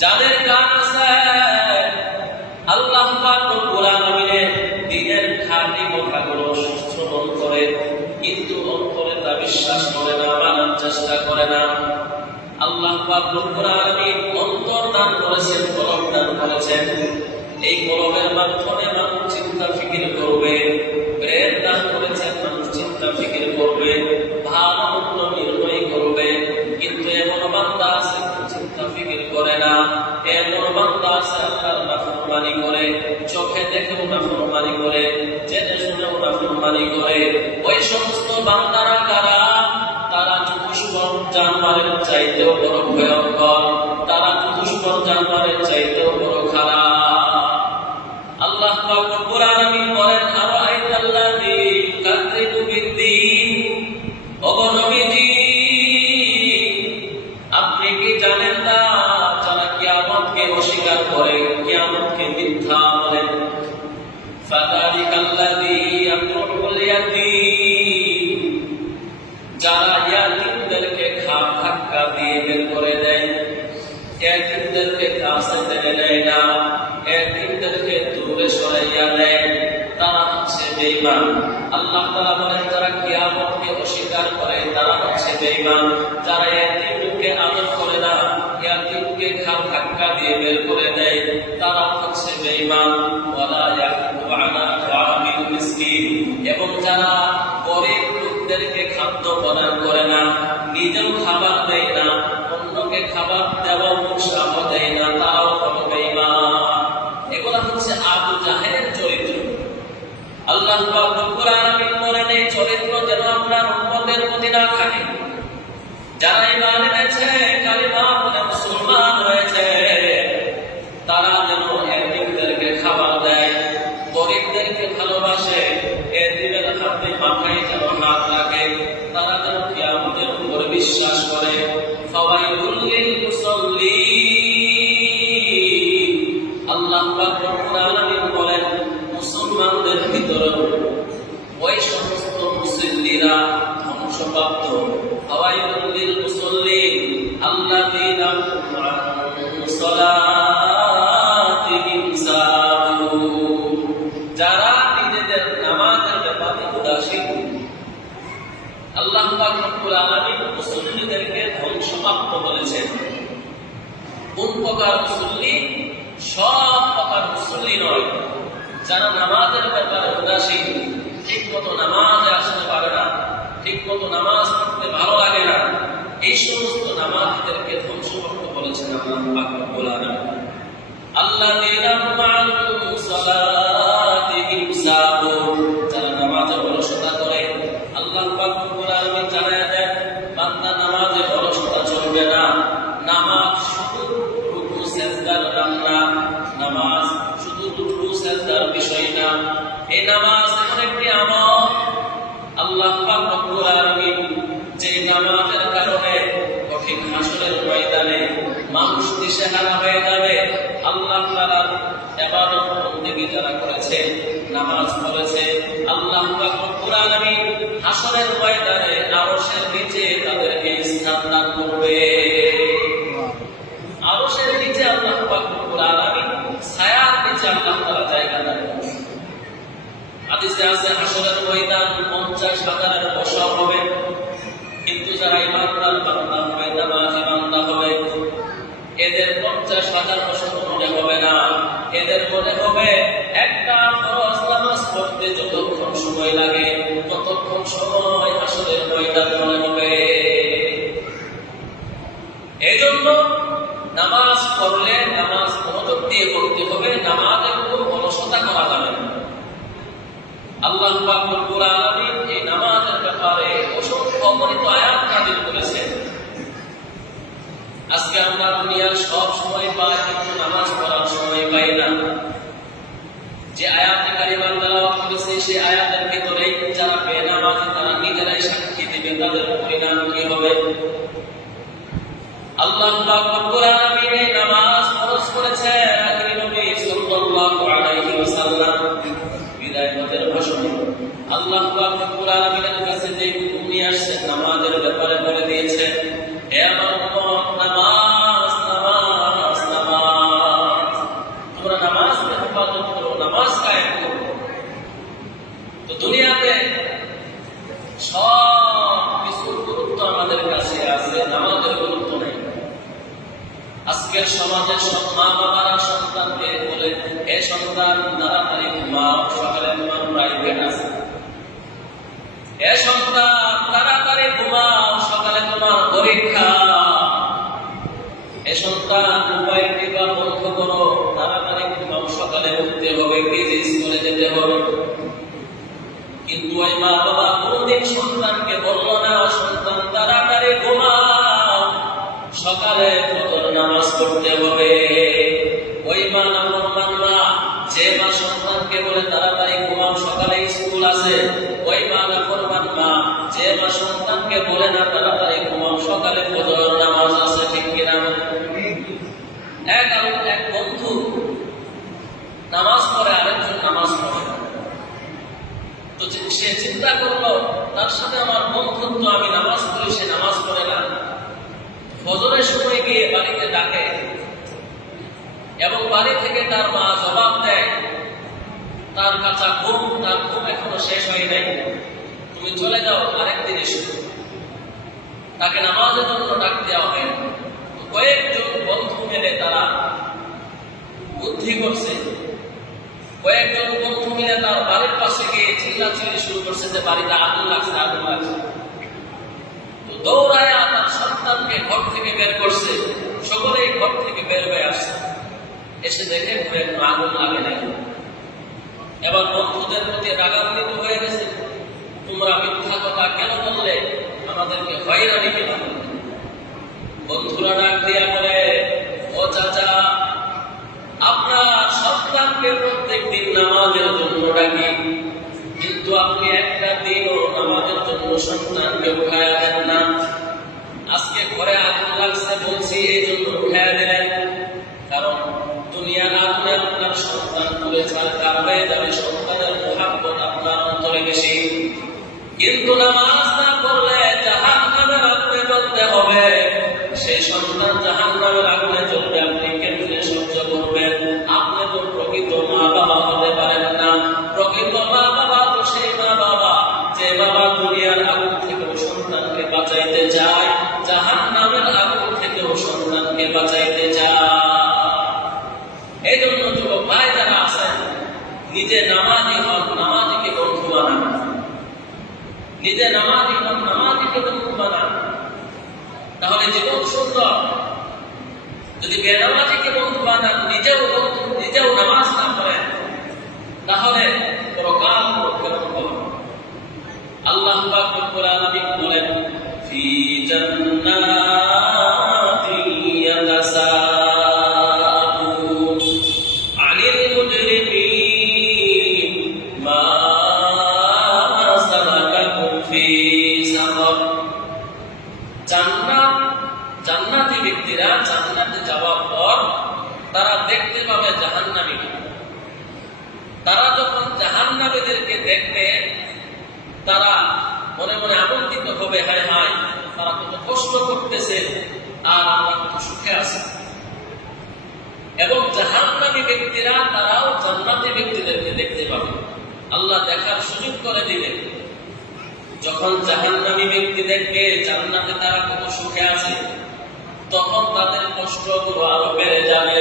যাদের কান আছে আল্লাহ পাক রব্বুল আলামিনের দ্বীনের খাঁটি কথাগুলো শ্রবণ করে, কিন্তু অন্তরে তা বিশ্বাস করে না, মানার চেষ্টা করে না। আল্লাহ পাক রব্বুল আলামিন অন্তর দান করেছেন, কলব দান করেছেন। এই কলবের মাধ্যমে মানুষ চিন্তা ফিকির করবে। ব্রেন দান করেছেন, মানুষ চিন্তা ফিকির করবে, ভালো মন্দ নির্ণয় করবে। কিন্তু এমন বান্দা আছে চিন্তা ফিকির করে না, এমন বান্দা আছে আল্লাহর নাফরমানি করে, চোখে দেখেও নাফরমানি করে, জেনে শুনেও নাফরমানি করে। ওই সমস্ত বান্দারা কারা? তারা চতুষ্পদ জানোয়ারের চাইতেও বড় ভয়ঙ্কর, তারা চতুষ্পদ জানোয়ারের চাইতেও বড় খারাপ। আল্লাহ পাক রব্বুল আলামিন বলেন, আরাআইতাল্লাযী ইউকাযযিবু বিদ্দীন, ও নবীজি আপনি কি জানেন না যারা কিয়ামতকে অস্বীকার করে, কিয়ামতকে মিথ্যা বলে? ফাযালিকাল্লাযী ইয়াদউল ইয়াতীম, যারা ইয়াতীমদেরকে ঘাট ধাক্কা দিয়ে বের করে দেয়, ইয়াতীমদেরকে কাছে টেনে নেয় না, ইয়াতীমদেরকে দূরে সরাইয়া দেয়, তারা হচ্ছে বেঈমান। আল্লাহ তাআলা বলেন, যারা কিয়ামতকে অস্বীকার করে তারা হচ্ছে বেঈমান। যারা ইয়াতীমকে আদর করে না, ইয়াতীমকে ঘাট ধাক্কা দিয়ে বের করে দেয়, তারা হচ্ছে বেঈমান। ওয়ালা ইয়াকুতু আলা তাআমিল মিসকিন, এবং যারা গরিব লোকদেরকে খাদ্য প্রদান করে না, নিজেও খাবার দেয় না, অন্যকে খাবার দেওয়া উৎসাহ দেয় না, তারাও হবে বেঈমান। এগুলা হচ্ছে আবু জাহেলের চরিত্র। আল্লাহ পাক রব্বুল আলামিন বলেন, এই চরিত্র যেন আপনার উম্মতের প্রতি না থাকে। যারা ঈমান এনেছে, কালিমা বলে মুসলমান হয়েছে, তারা যেন এতিমদেরকে খাবার দেয়, গরিবদেরকে ভালোবাসে, এতিমের হাতে মাথায় যেন হাত রাখে, তারা যেন কিয়ামতের উপর বিশ্বাস করে। ফাওয়াইলুল লিল মুসাল্লিন, আল্লাহ পাক রব্বুল আলামিন বলেন, মুসলমানদের ভিতরে ওই সমস্ত মুসল্লিরা ধ্বংসপ্রাপ্ত। ফাওয়াইলুল লিল মুসাল্লিন আল্লাযীনা হুম আন সালাতিহিম সাহুন, যারা নিজেদের নামাজের ব্যাপারে উদাসীন। আল্লাহ পাক রব্বুল আলামিন মুসল্লিদেরকে ধ্বংসপ্রাপ্ত বলেছেন। কোন প্রকার মুসল্লি? সব প্রকার মুসল্লি নয়। যারা নামাজের ব্যাপারে উদাসীন, ঠিক মতো নামাজে আসতে পারে না, ঠিক মতো নামাজ পড়তে ভালো লাগে না, এই সমস্ত নামাজীদেরকে ধ্বংসপ্রাপ্ত বলেছেন আল্লাহ পাক রব্বুল আলামিন। আল্লাযীনা হুম আন সালাতিহিম সাহুন, যারা নামাজে অলসতা করে। আল্লাহ পাক রব্বুল আলামিন জানায় দেন, বান্দা নামাজে অলসতা চলবে না। নামাজ শুধু রুকু সিজদার নাম না, নামাজ শুধু রুকু সিজদার বিষয় না। এই নামাজ এমন একটি আমল, আল্লাহ পাক রব্বুল আলামিন যে নামাজের কারণে কঠিন হাসরের ময়দানে মানুষ দিশেহারা হয়ে যাবে। আল্লাহ তাআলার ইবাদত বন্দেগী যারা করেছে, নামাজ পড়েছে, আল্লাহ পাক রব্বুল আলামিন হাসরের ময়দানে আরশের নিচে তাদেরকে স্থান দান করবে। আরশের নিচে আল্লাহ পাক রব্বুল আলামিন ছায়ার নিচে আল্লাহ তাআলা জায়গা দান করবে। হাদিসে আছে, হাসরের ময়দান 50,000 বছর হবে, কিন্তু যারা ইমানদার বান্দা হবে, নামাজি বান্দা হবে, এদের 50,000 বছর মনে হবে না। এদের মনে হবে একটা ফরজ নামাজ পড়তে যতক্ষণ সময় লাগে, ততক্ষণ সময় হাসরের ময়দান মনে হবে। এই জন্য নামাজ পড়লে নামাজ মনোযোগ দিয়ে পড়তে হবে, নামাজে কোনো অলসতা করা যাবে না। আল্লাহ পাক রব্বুল আলামিন এই নামাজের ব্যাপারে অসংখ্য অগণিত আয়াত নাযিল করেছেন। আজকে আমরা দুনিয়ার সব সময় পাই, কিন্তু নামাজ পড়ার সময় পাই না। যে আয়াতে কারিমা তেলাওয়াত করেছে, সেই আয়াতের ভিতরে যারা আজকের সমাজের সব মা বাবারা সন্তানকে বলে, এ সন্তান তাড়াতাড়ি ঘুমাও, সকালে তোমার প্রাইভেট আছে। এ সন্তান তাড়াতাড়ি ঘুমাও, সকালে তোমার পরীক্ষা। এ সন্তান মোবাইল টিপা বন্ধ করো, তাড়াতাড়ি ঘুমাও, সকালে উঠতে হবে, কেজি স্কুলে যেতে হবে। কিন্তু ওই মা বাবা কোনদিন সন্তানকে বলল না, সন্তান তাড়াতাড়ি ঘুমাও, সকালে ফজর নামাজ পড়তে হবে। ওই মা নাফরমান মা, যে মা সন্তানকে বলে তাড়াতাড়ি ঘুমাও, সকালে স্কুল আছে, ওই মা নাফরমান মা, যে মা সন্তানকে বলে না তাড়াতাড়ি ঘুমাও, সকালে ফজর নামাজ আছে। ঠিক কিনা? এক বন্ধু নামাজ পড়ে, আরেকজন নামাজ পড়ে। তো সে চিন্তা করলো, তার সাথে আমার বন্ধুত্ব, আমি নামাজ পড়ি, সে নামাজ পড়ে না। ফজরের সময় গিয়ে বাড়িতে ডাকে এবং বাড়ি থেকে তার মা জবাব দেয়, তার কাঁচা ঘুম, তার ঘুম এখনো শেষ হয় নাই, তুমি চলে যাও, আরেকদিন এসো। তাকে নামাজের জন্য ডাক দেওয়া হয়। কয়েকজন বন্ধু মিলে তারা বুদ্ধি করছে, কয়েকজন বন্ধু মিলে তার বাড়ির পাশে গিয়ে চিল্লাচিল্লি শুরু করছে যে বাড়িতে আগুন লাগছে, আগুন লাগছে। তো দৌড়ায় তার সন্তানকে ঘর থেকে বের করছে, সকলেই ঘর থেকে বের হয়ে আসছে। এসে দেখে ঘরে আগুন লাগে নাই। এবার বন্ধুদের প্রতি রাগান্বিত হয়ে গেছে, তোমরা মিথ্যা কথা কেন বললে, আমাদেরকে হয়রানি কেন করলে? বন্ধুরা ডাক দিয়া বলে, ও চাচা, আপনার সন্তানকে প্রত্যেক দিন নামাজের জন্য ডাকি, কিন্তু আপনি একটা দিনও নামাজের জন্য সন্তানকে উঠায়া দেন না। আজকে ঘরে আগুন লাগছে বলছি, এই জন্য উঠায়া দিলেন, কারণ দুনিয়ার আগুনে আপনার সন্তান পুড়ে ছাড়কার হয়ে যাবে, সন্তানের মহাব্বত আপনার অন্তরে বেশি। কিন্তু নামাজ না পড়লে জাহান্নামের আগুনে জ্বলতে হবে। সেই সন্তান জাহান্নামের আগুনে জ্বলবে, আপনি কেমনে সহ্য করবেন? আপনি তো প্রকৃত মা বাবা হতে পারেন না। প্রকৃত মা বাবা তো সেই মা বাবা, যে বাবা দুনিয়ার আগুন থেকেও সন্তানকে বাঁচাইতে চায়, জাহান্নামের আগুন থেকেও সন্তানকে বাঁচাইতে চায়। এই জন্য যুবক ভাই যারা আছেন, নিজে নামাজি হন, নামাজিকে বন্ধু বানান। নিজে নামাজি হন, নামাজিকে বন্ধু বানান, তাহলে জীবন সুন্দর। যদি বেনামাজিকে বন্ধু বানান, নিজেও নামাজ না করেন, তাহলে পরকাল কেমন হবে? আল্লাহ পাক রব্বুল আলামিন বলেন, ফি জান্নাতি ইয়াতাসাআলুন আনিল মুজরিমিন মা সালাকাকুম ফি সাকার। জান্নাতি ব্যক্তিরা জান্নাতে যাওয়ার পর তারা দেখতে পাবে জাহান্নামীকে। তারা যখন জাহান্নামীদেরকে দেখবে, তারা মনে মনে আনন্দিত হবে, হায় হায়, তারা কত কষ্ট করতেছে আর আমরা কত সুখে আছি। এবং জাহান্নামী ব্যক্তিরা তারাও জান্নাতি ব্যক্তিদেরকে দেখতে পাবে, আল্লাহ দেখার সুযোগ করে দিবেন। যখন জাহান্নামী ব্যক্তিদেরকে জান্নাতে তারা কত সুখে আছে, তখন তাদের কষ্টগুলো আরো বেড়ে যাবে।